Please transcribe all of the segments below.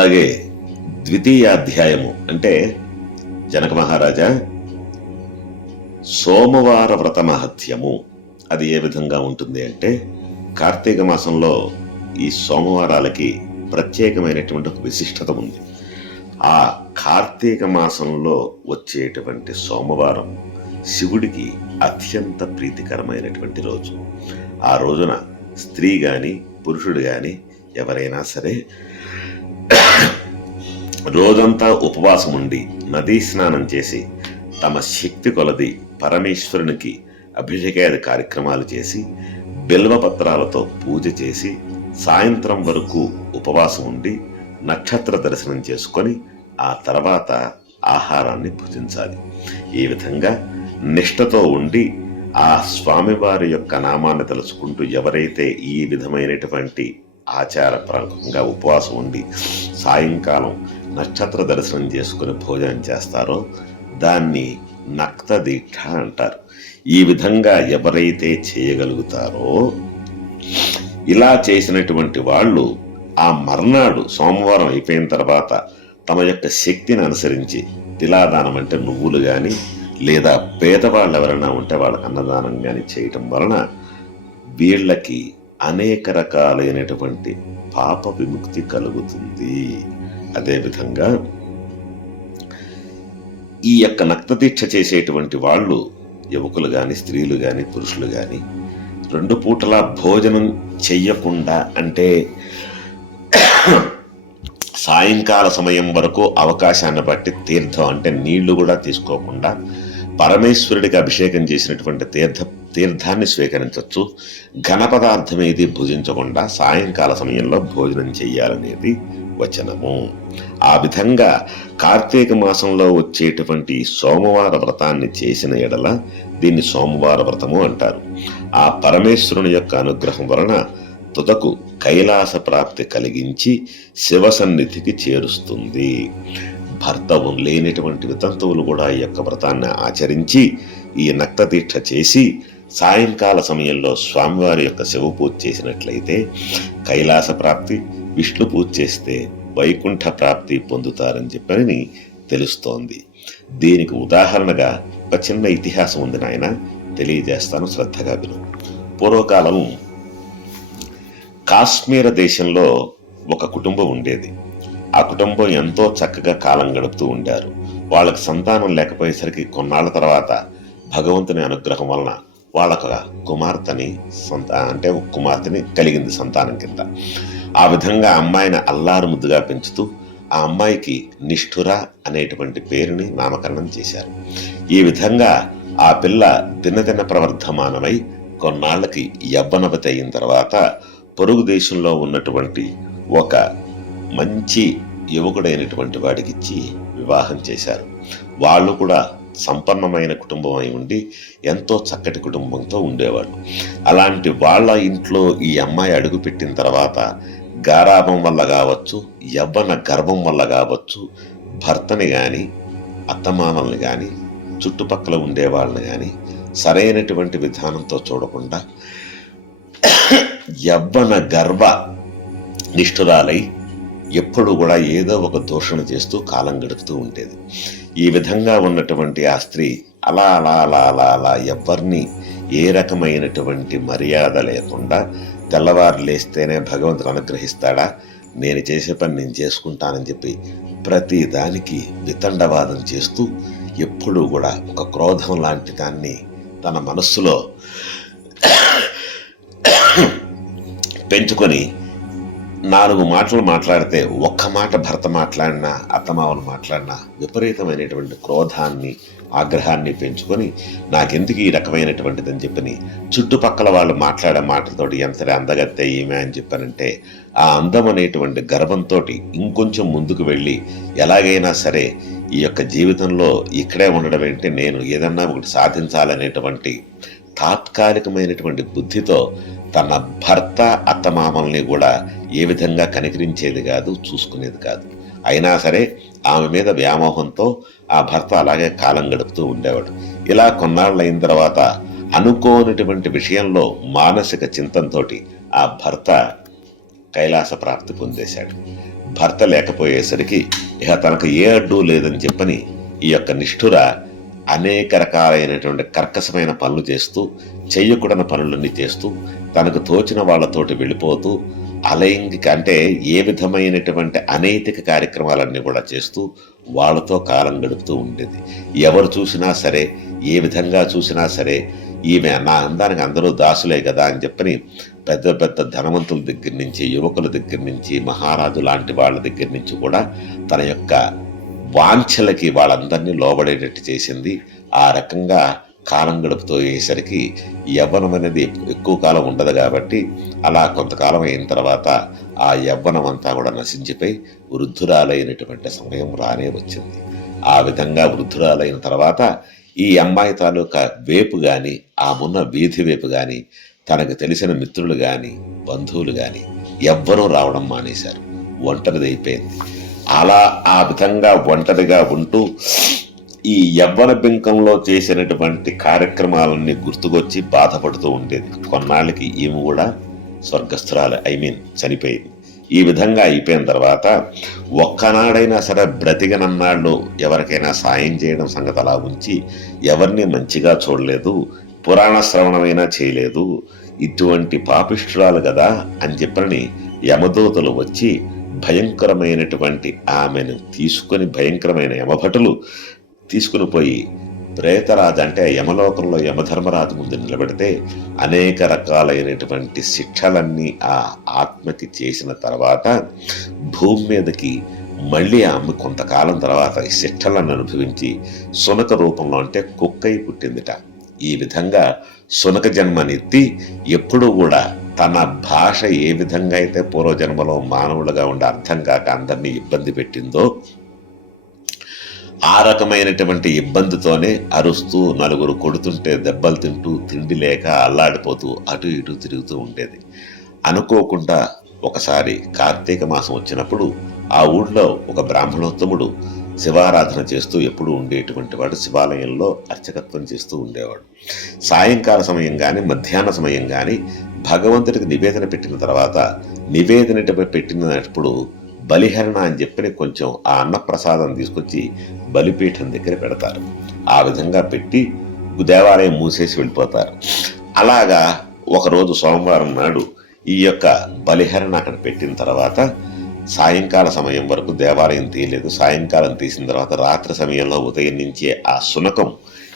అలాగే ద్వితీయాధ్యాయము అంటే జనక మహారాజా సోమవార వ్రత మహత్యము. అది ఏ విధంగా ఉంటుంది అంటే కార్తీక మాసంలో ఈ సోమవారాలకి ప్రత్యేకమైనటువంటి ఒక విశిష్టత ఉంది. ఆ కార్తీక మాసంలో వచ్చేటువంటి సోమవారం శివుడికి అత్యంత ప్రీతికరమైనటువంటి రోజు. ఆ రోజున స్త్రీ గాని పురుషుడు గాని ఎవరైనా సరే రోజంతా ఉపవాసం ఉండి నదీ స్నానం చేసి తమ శక్తి కొలది పరమేశ్వరునికి అభిషేకాది కార్యక్రమాలు చేసి బిల్వపత్రాలతో పూజ చేసి సాయంత్రం వరకు ఉపవాసం ఉండి నక్షత్ర దర్శనం చేసుకొని ఆ తర్వాత ఆహారాన్ని భుజించాలి ఈ విధంగా నిష్ఠతో ఉండి ఆ స్వామివారి యొక్క నామాన్ని తెలుసుకుంటూ ఎవరైతే ఈ విధమైనటువంటి ఆచారపరంగా ఉపవాసం ఉండి సాయంకాలం నక్షత్ర దర్శనం చేసుకుని భోజనం చేస్తారో దాన్ని నక్త దీక్ష అంటారు. ఈ విధంగా ఎవరైతే చేయగలుగుతారో ఇలా చేసినటువంటి వాళ్ళు ఆ మర్నాడు సోమవారం అయిపోయిన తర్వాత తమ యొక్క శక్తిని అనుసరించి తిలాదానం అంటే నువ్వులు కానీ లేదా పేదవాళ్ళు ఎవరైనా ఉంటే వాళ్ళకి అన్నదానం కానీ చేయటం వలన వీళ్ళకి అనేక రకాలైనటువంటి పాప విముక్తి కలుగుతుంది. అదేవిధంగా ఈ యొక్క నక్తదీక్ష చేసేటువంటి వాళ్ళు యువకులు కానీ స్త్రీలు కానీ పురుషులు కానీ రెండు పూటలా భోజనం చెయ్యకుండా అంటే సాయంకాల సమయం వరకు అవకాశాన్ని బట్టి తీర్థం అంటే నీళ్ళు కూడా తీసుకోకుండా పరమేశ్వరుడికి అభిషేకం చేసినటువంటి తీర్థ తీర్థాన్ని స్వీకరించవచ్చు. ఘన పదార్థం ఏది భుజించకుండా సాయంకాల సమయంలో భోజనం చేయాలనేది వచనము. ఆ విధంగా కార్తీక మాసంలో వచ్చేటువంటి సోమవార వ్రతాన్ని చేసిన ఎడల దీన్ని సోమవార వ్రతము అంటారు. ఆ పరమేశ్వరుని యొక్క అనుగ్రహం వలన తుదకు కైలాస ప్రాప్తి కలిగించి శివ సన్నిధికి చేరుస్తుంది. భర్తవం లేనటువంటి వితంతువులు కూడా ఈ యొక్క వ్రతాన్ని ఆచరించి ఈ నక్తదీక్ష చేసి సాయంకాల సమయంలో స్వామివారి యొక్క శివ పూజ చేసినట్లయితే కైలాస ప్రాప్తి విష్ణు పూజ చేస్తే వైకుంఠ ప్రాప్తి పొందుతారని చెప్పని తెలుస్తోంది. దీనికి ఉదాహరణగా ఒక చిన్న ఇతిహాసం ఉంది నాయన తెలియజేస్తాను శ్రద్ధగా విను. పూర్వకాలం కాశ్మీర దేశంలో ఒక కుటుంబం ఉండేది. ఆ కుటుంబం ఎంతో చక్కగా కాలం గడుపుతూ ఉండారు. వాళ్ళకి సంతానం లేకపోయేసరికి కొన్నాళ్ళ తర్వాత భగవంతుని అనుగ్రహం వలన వాళ్ళకు కుమార్తెని సంతా అంటే ఒక కుమార్తెని కలిగింది సంతానం కింద. ఆ విధంగా అమ్మాయిని అల్లారు ముద్దుగా పెంచుతూ ఆ అమ్మాయికి నిష్ఠుర అనేటువంటి పేరుని నామకరణం చేశారు. ఈ విధంగా ఆ పిల్ల దినదిన ప్రవర్ధమానమై కొన్నాళ్ళకి యవ్వనవతి అయిన తర్వాత పొరుగు దేశంలో ఉన్నటువంటి ఒక మంచి యువకుడైనటువంటి వాడికి ఇచ్చి వివాహం చేశారు. వాళ్ళు కూడా సంపన్నమైన కుటుంబం అయి ఉండి ఎంతో చక్కటి కుటుంబంతో ఉండేవాళ్ళు. అలాంటి వాళ్ళ ఇంట్లో ఈ అమ్మాయి అడుగుపెట్టిన తర్వాత గారాభం వల్ల కావచ్చు యవ్వన గర్భం వల్ల కావచ్చు భర్తని కానీ అత్తమామల్ని కానీ చుట్టుపక్కల ఉండేవాళ్ళని కానీ సరైనటువంటి విధానంతో చూడకుండా యవ్వన గర్భ నిష్ఠురాలై ఎప్పుడు కూడా ఏదో ఒక దూషణ చేస్తూ కాలం గడుపుతూ ఉండేది. ఈ విధంగా ఉన్నటువంటి ఆ స్త్రీ అలా అలా అలా అలా అలా ఎవరిని ఏ రకమైనటువంటి మర్యాద లేకుండా తెల్లవారు లేస్తేనే భగవంతుడు అనుగ్రహిస్తాడా? నేను చేసే పని నేను చేసుకుంటానని చెప్పి ప్రతి దానికి వితండవాదం చేస్తూ ఎప్పుడూ కూడా ఒక క్రోధం లాంటి దాన్ని తన మనస్సులో పెంచుకొని నాలుగు మాటలు మాట్లాడితే ఒక్క మాట భర్త మాట్లాడినా అత్తమావలు మాట్లాడినా విపరీతమైనటువంటి క్రోధాన్ని ఆగ్రహాన్ని పెంచుకొని నాకెందుకు ఈ రకమైనటువంటిదని చెప్పని చుట్టుపక్కల వాళ్ళు మాట్లాడే మాటలతోటి ఎంతటి అందగత్తే ఈమె అని చెప్పానంటే ఆ అందం అనేటువంటి గర్వంతో ఇంకొంచెం ముందుకు వెళ్ళి ఎలాగైనా సరే ఈ యొక్క జీవితంలో ఇక్కడే ఉండడం ఏంటి నేను ఏదన్నా ఒకటి సాధించాలనేటువంటి తాత్కాలికమైనటువంటి బుద్ధితో తన భర్త అత్తమామల్ని కూడా ఏ విధంగా కనికరించేది కాదు చూసుకునేది కాదు. అయినా సరే ఆమె మీద వ్యామోహంతో ఆ భర్త అలాగే కాలం గడుపుతూ ఉండేవాడు. ఇలా కొన్నాళ్ళైన తర్వాత అనుకోనటువంటి విషయంలో మానసిక చింతంతో ఆ భర్త కైలాస ప్రాప్తి పొందేశాడు. భర్త లేకపోయేసరికి ఇక తనకు ఏ అడ్డు లేదని చెప్పని ఈ యొక్క నిష్ఠుర అనేక రకాలైనటువంటి కర్కశమైన పనులు చేస్తూ చెయ్యకూడని పనులన్నీ చేస్తూ తనకు తోచిన వాళ్ళతోటి వెళ్ళిపోతూ అలైంగిక అంటే ఏ విధమైనటువంటి అనైతిక కార్యక్రమాలన్నీ కూడా చేస్తూ వాళ్ళతో కాలం గడుపుతూ ఉండేది. ఎవరు చూసినా సరే ఏ విధంగా చూసినా సరే ఈమె నా అందానికి అందరూ దాసులే కదా అని చెప్పని పెద్ద పెద్ద ధనవంతుల దగ్గర నుంచి యువకుల దగ్గర నుంచి మహారాజు లాంటి వాళ్ళ దగ్గర నుంచి కూడా తన యొక్క వాంఛలకి వాళ్ళందరినీ లోబడేటట్టు చేసింది. ఆ రకంగా కాలం గడుపుతూ అయ్యేసరికి యవ్వనం అనేది ఎక్కువ కాలం ఉండదు కాబట్టి అలా కొంతకాలం అయిన తర్వాత ఆ యవ్వనం అంతా కూడా నశించిపోయి వృద్ధురాలైనటువంటి సమయం రానే వచ్చింది. ఆ విధంగా వృద్ధురాలైన తర్వాత ఈ అమ్మాయి తాలూకా వేపు కానీ ఆ మున్న వీధి వేపు కానీ తనకు తెలిసిన మిత్రులు కానీ బంధువులు కానీ ఎవ్వరూ రావడం మానేశారు. ఒంటరిది అయిపోయింది అలా ఆ విధంగా ఒంటరిగా ఉంటూ ఈ యవ్వన బింకంలో చేసినటువంటి కార్యక్రమాలన్నీ గుర్తుకొచ్చి బాధపడుతూ ఉండేది. కొన్నాళ్ళకి ఈమె కూడా స్వర్గస్థురాలు ఐ మీన్ చనిపోయింది. ఈ విధంగా అయిపోయిన తర్వాత ఒక్కనాడైనా సరే బ్రతికనన్నాళ్ళు ఎవరికైనా సాయం చేయడం సంగతి అలా ఉంచి ఎవరిని మంచిగా చూడలేదు పురాణ శ్రవణమైనా చేయలేదు ఇటువంటి పాపిష్ఠురాలు కదా అని చెప్పని యమదూతలు వచ్చి భయంకరమైనటువంటి ఆమెను తీసుకొని భయంకరమైన యమభటులు తీసుకుని పోయి ప్రేతరాజు అంటే యమలోకంలో యమధర్మరాజు ముందు నిలబెడితే అనేక రకాలైనటువంటి శిక్షలన్నీ ఆ ఆత్మకి చేసిన తర్వాత భూమి మీదకి మళ్ళీ ఆమె కొంతకాలం తర్వాత ఈ శిక్షలను అనుభవించి సునక రూపంలో అంటే కుక్కై పుట్టిందిట. ఈ విధంగా సునక జన్మనెత్తి ఎప్పుడూ కూడా తన భాష ఏ విధంగా అయితే పూర్వజన్మలో మానవులుగా ఉండే అర్థం కాక అందరినీ ఇబ్బంది పెట్టిందో ఆ రకమైనటువంటి ఇబ్బందితోనే అరుస్తూ నలుగురు కొడుతుంటే దెబ్బలు తింటూ తిండి లేక అల్లాడిపోతూ అటు ఇటు తిరుగుతూ ఉండేది. అనుకోకుండా ఒకసారి కార్తీక మాసం వచ్చినప్పుడు ఆ ఊళ్ళో ఒక బ్రాహ్మణోత్తముడు శివారాధన చేస్తూ ఎప్పుడూ ఉండేటువంటి వాడు శివాలయంలో అర్చకత్వం చేస్తూ ఉండేవాడు. సాయంకాల సమయం కానీ మధ్యాహ్న సమయం కానీ భగవంతుడికి నివేదన పెట్టిన తర్వాత నివేదన పెట్టినప్పుడు బలిహరణ అని చెప్పి కొంచెం ఆ అన్నప్రసాదం తీసుకొచ్చి బలిపీఠం దగ్గర పెడతారు. ఆ విధంగా పెట్టి దేవాలయం మూసేసి వెళ్ళిపోతారు. అలాగా ఒకరోజు సోమవారం నాడు ఈ యొక్క బలిహరణ అక్కడ పెట్టిన తర్వాత సాయంకాల సమయం వరకు దేవాలయం తీయలేదు. సాయంకాలం తీసిన తర్వాత రాత్రి సమయంలో ఉదయం నుంచే ఆ శునకం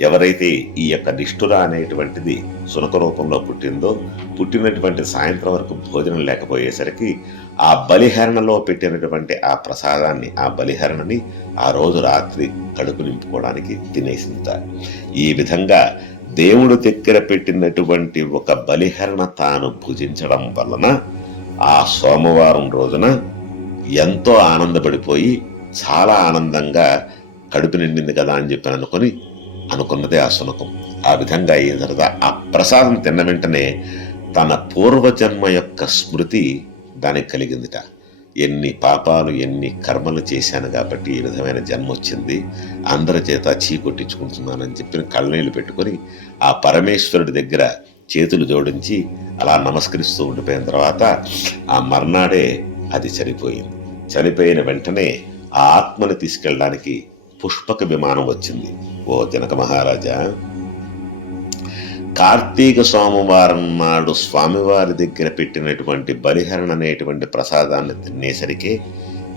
ఎవరైతే ఈ యొక్క నిష్ఠుర అనేటువంటిది శునక రూపంలో పుట్టిందో పుట్టినటువంటి సాయంత్రం వరకు భోజనం లేకపోయేసరికి ఆ బలిహరణలో పెట్టినటువంటి ఆ ప్రసాదాన్ని ఆ బలిహరణని ఆ రోజు రాత్రి కడుపు నింపుకోవడానికి తినేసింది. ఈ విధంగా దేవుడు దగ్గర పెట్టినటువంటి ఒక బలిహరణ తాను భుజించడం వలన ఆ సోమవారం రోజున ఎంతో ఆనందపడిపోయి చాలా ఆనందంగా కడుపు నిండింది కదా అని చెప్పి అనుకుని అనుకున్నదే ఆ శునకం. ఆ విధంగా అయిన తర్వాత ఆ ప్రసాదం తిన్న వెంటనే తన పూర్వజన్మ యొక్క స్మృతి దానికి కలిగిందిట. ఎన్ని పాపాలు ఎన్ని కర్మలు చేశాను కాబట్టి ఈ విధమైన జన్మ వచ్చింది. అందరి చేత చీ కొట్టించుకుంటున్నానని చెప్పి కళ్ళనీళ్ళు పెట్టుకొని ఆ పరమేశ్వరుడి దగ్గర చేతులు జోడించి అలా నమస్కరిస్తూ ఉండిపోయిన తర్వాత ఆ మర్నాడే అది చనిపోయింది చనిపోయిన వెంటనే ఆ ఆత్మని తీసుకెళ్ళడానికి పుష్పక విమానం వచ్చింది. ఓ జనక మహారాజా కార్తీక సోమవారం నాడు స్వామివారి దగ్గర పెట్టినటువంటి బలిహరణ అనేటువంటి ప్రసాదాన్ని తినేసరికే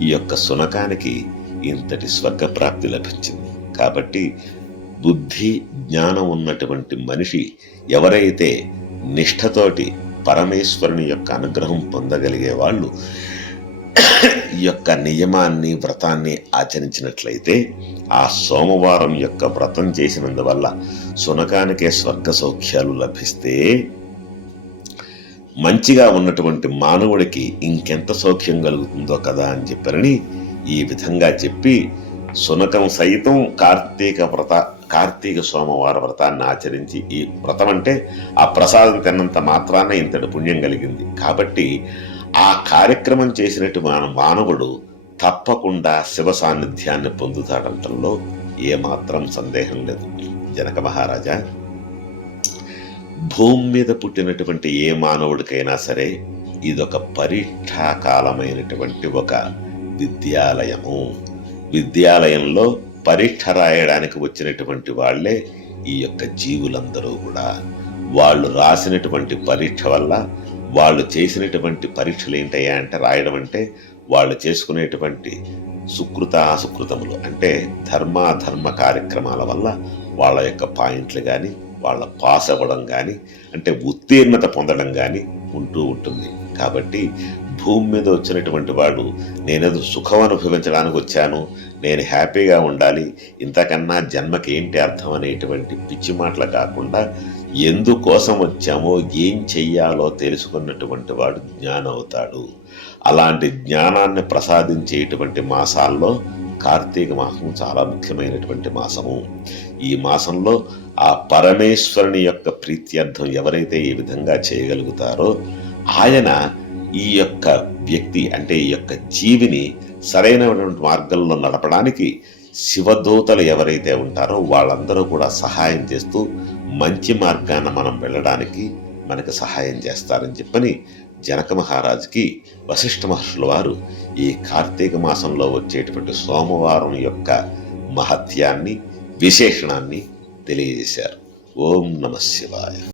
ఈ యొక్క సునకానికి ఇంతటి స్వర్గప్రాప్తి లభించింది. కాబట్టి బుద్ధి జ్ఞానం ఉన్నటువంటి మనిషి ఎవరైతే నిష్ఠతోటి పరమేశ్వరుని యొక్క అనుగ్రహం పొందగలిగే వాళ్ళు ఈ యొక్క నియమాన్ని వ్రతాన్ని ఆచరించినట్లయితే ఆ సోమవారం యొక్క వ్రతం చేసినందువల్ల సునకానికే స్వర్గ సౌఖ్యాలు లభిస్తే మంచిగా ఉన్నటువంటి మానవుడికి ఇంకెంత సౌఖ్యం కలుగుతుందో కదా అని చెప్పారని ఈ విధంగా చెప్పి సునకం సైతం కార్తీక వ్రత కార్తీక సోమవార వ్రతాన్ని ఆచరించి ఈ వ్రతం అంటే ఆ ప్రసాదం తిన్నంత మాత్రాన ఇంతటి పుణ్యం కలిగింది. కాబట్టి ఆ కార్యక్రమం చేసినట్టు మన మానవుడు తప్పకుండా శివ సాన్నిధ్యాన్ని పొందుతాడంటంలో ఏమాత్రం సందేహం లేదు. జనక మహారాజా భూమి మీద పుట్టినటువంటి ఏ మానవుడికైనా సరే ఇదొక పరీక్షాకాలమైనటువంటి ఒక విద్యాలయము. విద్యాలయంలో పరీక్ష రాయడానికి వచ్చినటువంటి వాళ్ళే ఈ యొక్క జీవులందరూ కూడా. వాళ్ళు రాసినటువంటి పరీక్ష వల్ల వాళ్ళు చేసినటువంటి పరీక్షలు ఏంటయ్యా అంటే రాయడం అంటే వాళ్ళు చేసుకునేటువంటి సుకృత అసుకృతములు అంటే ధర్మాధర్మ కార్యక్రమాల వల్ల వాళ్ళ యొక్క పాయింట్లు కానీ వాళ్ళ పాస్ అవ్వడం కానీ అంటే ఉత్తీర్ణత పొందడం కానీ ఉంటూ ఉంటుంది. కాబట్టి భూమి మీద వచ్చినటువంటి వాడు నేనేదో సుఖం అనుభవించడానికి వచ్చాను నేను హ్యాపీగా ఉండాలి ఇంతకన్నా జన్మకి ఏంటి అర్థం అనేటువంటి పిచ్చి మాటలు కాకుండా ఎందుకోసం వచ్చామో ఏం చెయ్యాలో తెలుసుకున్నటువంటి వాడు జ్ఞానవుతాడు. అలాంటి జ్ఞానాన్ని ప్రసాదించేటువంటి మాసాల్లో కార్తీక మాసం చాలా ముఖ్యమైనటువంటి మాసము. ఈ మాసంలో ఆ పరమేశ్వరుని యొక్క ప్రీత్యర్థం ఎవరైతే ఈ విధంగా చేయగలుగుతారో ఆయన ఈ యొక్క వ్యక్తి అంటే ఈ యొక్క జీవిని సరైనటువంటి మార్గంలో నడపడానికి శివదూతలు ఎవరైతే ఉంటారో వాళ్ళందరూ కూడా సహాయం చేస్తూ మంచి మార్గాన మనం వెళ్ళడానికి మనకు సహాయం చేస్తారని చెప్పని జనక మహారాజుకి వశిష్ఠ మహర్షుల వారు ఈ కార్తీక మాసంలో వచ్చేటువంటి సోమవారం యొక్క మహత్యాన్ని విశేషణాన్ని తెలియజేశారు. ఓం నమ శివాయ.